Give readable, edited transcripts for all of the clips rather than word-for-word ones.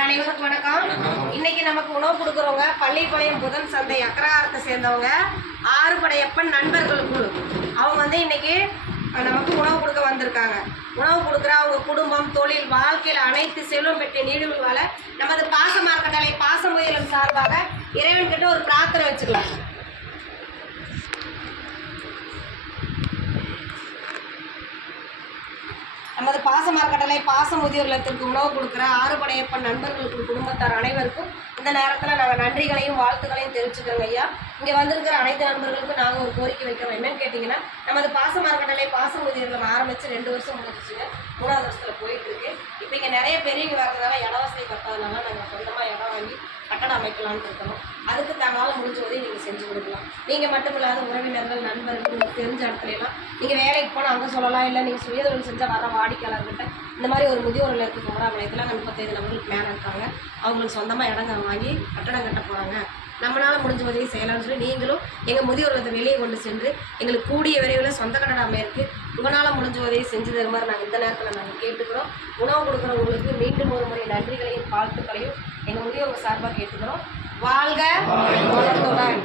அனைவருக்கும் வணக்கம். இன்னைக்கு நமக்கு உணவு கொடுக்குறவங்க பள்ளிப்பாளையம் புதன் சந்தை அக்ரஹாரத்தை சேர்ந்தவங்க ஆறுபடையப்பன் நண்பர்கள் குழு. அவங்க இன்னைக்கு நமக்கு உணவு கொடுக்க வந்திருக்காங்க. உணவு கொடுக்குற அவங்க குடும்பம், தொழில், வாழ்க்கையில் அனைத்து செல்வம் பெற்ற நீடுகள் வாழ நமது பாசமார்க்கட்டளை பாசமுயலும் சார்பாக இறைவன்கிட்ட ஒரு பிரார்த்தனை வச்சுக்கலாம். நமது பாசமார்க்கட்டளை பாசமுதியோர் இல்லத்திற்கு உணவு கொடுக்குற ஆறுபடையப்பன் நண்பர்களுக்கு குடும்பத்தார் அனைவருக்கும் இந்த நேரத்தில் நாங்கள் நன்றிகளையும் வாழ்த்துக்களையும் தெரிவிச்சுக்கிறோங்க ஐயா. இங்கே வந்திருக்கிற அனைத்து நண்பர்களுக்கும் நாங்கள் ஒரு கோரிக்கை வைக்கிறோம். என்னன்னு கேட்டிங்கன்னா, நமது பாசமார்க்கட்டளை பாசமுதியோர் இல்லம் ஆரம்பித்து 2 வருஷம் முடிஞ்சிச்சுங்க. 3வது வருஷத்தில் போயிட்டுருக்கு. இப்போ இங்கே நிறைய பெரியவங்க வரதுனால இட வசதி பத்தாதனால நாங்கள் சொந்தமாக இடம் வாங்கி கட்டடம் அமைக்கலான்னு இருக்கணும். அதுக்கு தங்களால் முடிஞ்ச உதவி நீங்கள் செஞ்சு கொடுக்கலாம். நீங்கள் மட்டும் இல்லாத உறவினர்கள், நண்பர்கள், உங்களுக்கு தெரிஞ்ச இடத்துலலாம் நீங்கள் வேலைக்கு போனால் அங்கே சொல்லலாம். இல்லை நீங்கள் சுயதொழில் செஞ்சால் வர வாடிக்கையாளர்கிட்ட இந்த மாதிரி ஒரு முதியோர் இல்லத்துக்கு குமராபாளையத்தில் 35 நபர்களுக்கு மேலே இருக்காங்க. அவங்களுக்கு சொந்தமாக இடங்க வாங்கி கட்டடம் கட்ட போகிறாங்க, நம்மளால் முடிஞ்ச உதவி செய்யலாம்னு சொல்லி நீங்களும் எங்கள் முதியோர் இல்லத்தை வெளியே கொண்டு சென்று எங்களுக்கு கூடிய விரைவில் சொந்த கட்டடம் அமையிருக்கு உங்களால் முடிஞ்ச உதவி செஞ்சு தருமாறு நாங்கள் இந்த நேரத்தில் நாங்கள் கேட்டுக்கிறோம். உணவு கொடுக்குறவங்களுக்கு மீண்டும் ஒரு முறை நன்றிகளையும் வாழ்த்துக்களையும் எங்கள் முதியோர் சார்பாக கேட்டுக்கிறோம். வாழ்க வளத்துடன்.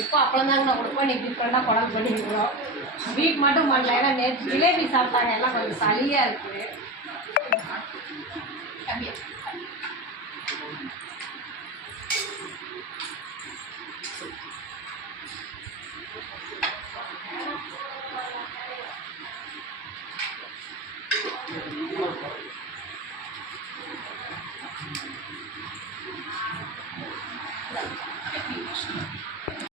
எப்போ அப்பளந்தாங்க நான் கொடுப்போம். நீ டிஃப்ரெண்டாக குழம்பு பண்ணிக்கிறோம். வீட் மட்டும் பண்ணல, ஏன்னா நேற்று ஜிலேபி சாப்பிட்டாங்க, எல்லாம் கொஞ்சம் சளியாக இருக்குது.